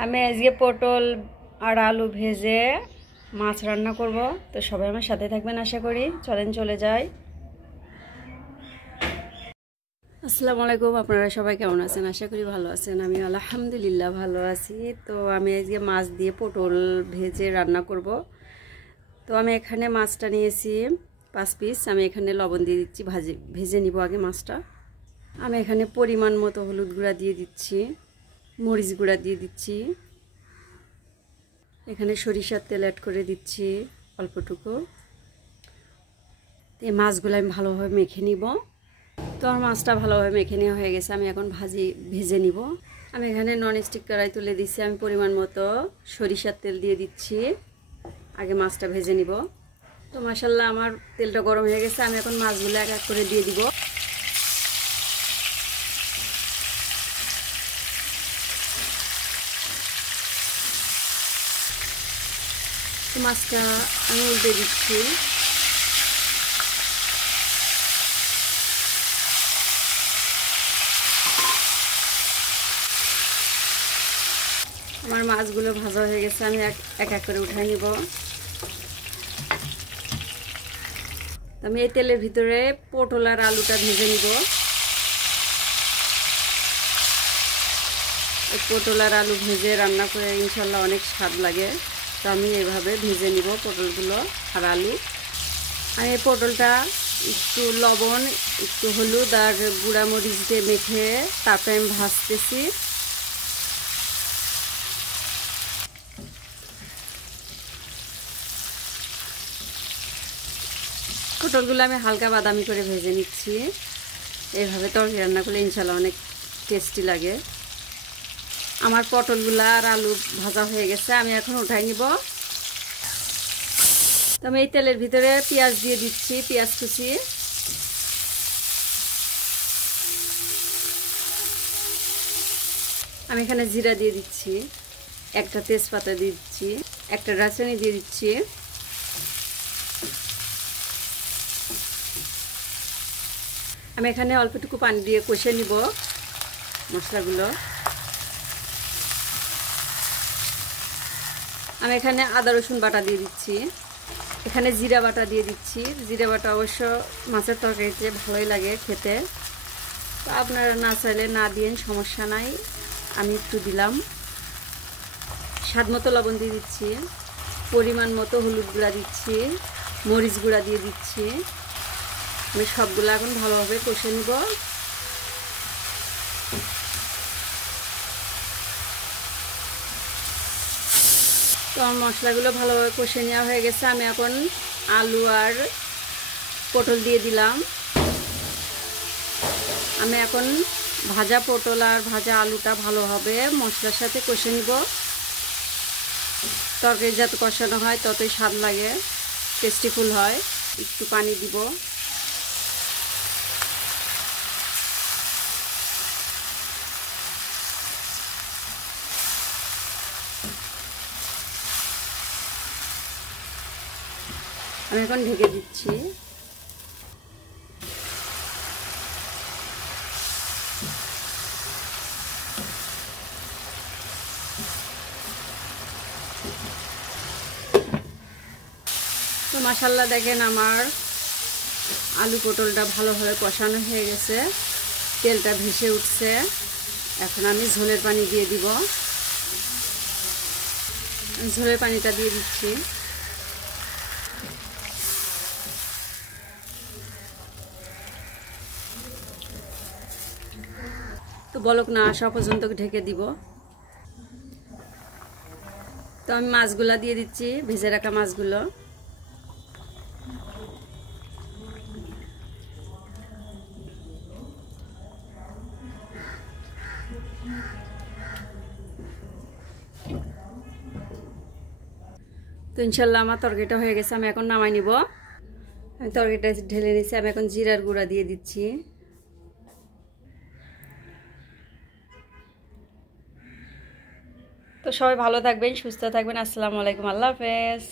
আমি আজকে পটল আর আলু ভেজে মাছ রান্না করব। তো সবাই আমার সাথে থাকবেন আশা করি। চলেন চলে যাই। আসসালামু আলাইকুম, আপনারা সবাই কেমন আছেন? আশা করি ভালো আছেন। আমি আলহামদুলিল্লাহ ভালো আছি। তো আমি আজকে মাছ দিয়ে পটল ভেজে রান্না করব। তো আমি এখানে মাছটা নিয়েছি 5 পিস। আমি এখানে লবণ দিয়ে দিচ্ছি, ভেজে নিব আগে মাছটা। আমি এখানে পরিমাণ মতো হলুদ গুঁড়া দিয়ে দিচ্ছি, মরিচ গুঁড়া দিয়ে দিচ্ছি, এখানে সরিষার তেল অ্যাড করে দিচ্ছি অল্পটুকু। এই মাছগুলো আমি ভালোভাবে মেখে নিব। তো আমার মাছটা ভালোভাবে মেখে নেওয়া হয়ে গেছে। আমি এখন ভেজে নিব। আমি এখানে ননস্টিক কড়াই তুলে দিচ্ছি। আমি পরিমাণ মতো সরিষার তেল দিয়ে দিচ্ছি, আগে মাছটা ভেজে নিব। তো মাশাআল্লাহ আমার তেলটা গরম হয়ে গেছে। আমি এখন মাছগুলো এক এক করে দিয়ে দিব। তো মাছটা আমি উল্টে দিচ্ছি। আমার মাছগুলো ভাজা হয়ে গেছে। আমি এক এক করে উঠাই নিব। আমি এই তেলের ভিতরে পটল আর আলুটা ভেজে নিব। পটল আর আলু ভেজে রান্না করে ইনশাল্লাহ অনেক স্বাদ লাগে। তো আমি এভাবে ভেজে নিব পটলগুলো আর আলু। আর এই পটলটা একটু লবণ, একটু হলুদ আর গুঁড়া মরিচ দিয়ে মেখে তারপরে আমি ভাজতেছি। পটলগুলো আমি হালকা বাদামি করে ভেজে নিচ্ছি। এইভাবে তরকারি রান্না করলে ইনশাল্লাহ অনেক টেস্টি লাগে। আমার পটলগুলো আর আলু ভাজা হয়ে গেছে। আমি এখন উঠাই নিব। তো আমি এই তেলের ভিতরে পেঁয়াজ দিয়ে দিচ্ছি, পেঁয়াজ কুচি। আমি এখানে জিরা দিয়ে দিচ্ছি, একটা তেজপাতা দিয়ে দিচ্ছি, একটা দারচিনি দিয়ে দিচ্ছি। আমি এখানে অল্পটুকু পানি দিয়ে কষে নিব মশলাগুলো। আমি এখানে আদা রসুন বাটা দিয়ে দিচ্ছি, এখানে জিরা বাটা দিয়ে দিচ্ছি। জিরা বাটা অবশ্য মাছের তরকারিতে ভালোই লাগে খেতে। তো আপনারা না চাইলে না দিয়েন, সমস্যা নাই। আমি একটু দিলাম। স্বাদ মতো লবণ দিয়ে দিচ্ছি, পরিমাণ মতো হলুদ গুঁড়া দিচ্ছি, মরিচ গুঁড়া দিয়ে দিচ্ছি। আমি সবগুলো এখন ভালোভাবে কষে নিব। তো আমার মশলাগুলো ভালোভাবে কষে নেওয়া হয়ে গেছে। আমি এখন আলু আর পটল দিয়ে দিলাম। আমি এখন ভাজা পটল আর ভাজা আলুটা ভালোভাবে মশলার সাথে কষে নিব। তরকারি যত কষানো হয় ততই স্বাদ লাগে, টেস্টিফুল হয়। একটু পানি দিব। আমি এখন ঢেকে দিচ্ছি। তো মাশাআল্লাহ দেখেন আমার আলু পটলটা ভালোভাবে কষানো হয়ে গেছে, তেলটা ভেসে উঠছে। এখন আমি ঝোলের পানি দিয়ে দিব। ঝোলের পানিটা দিয়ে দিচ্ছি। তো বলক না আসা পর্যন্ত ঢেকে দিব। তো আমি মাছগুলা দিয়ে দিচ্ছি, ভেজে রাখা মাছগুলো। তো ইনশাল্লাহ আমার তরকারিটা হয়ে গেছে। আমি এখন নামাই নিব। আমি তরকারিটা ঢেলে নিচ্ছি। আমি এখন জিরার গুঁড়া দিয়ে দিচ্ছি। তো সবাই ভালো থাকবেন, সুস্থ থাকবেন। আসসালামু আলাইকুম, আল্লাহ হাফেজ।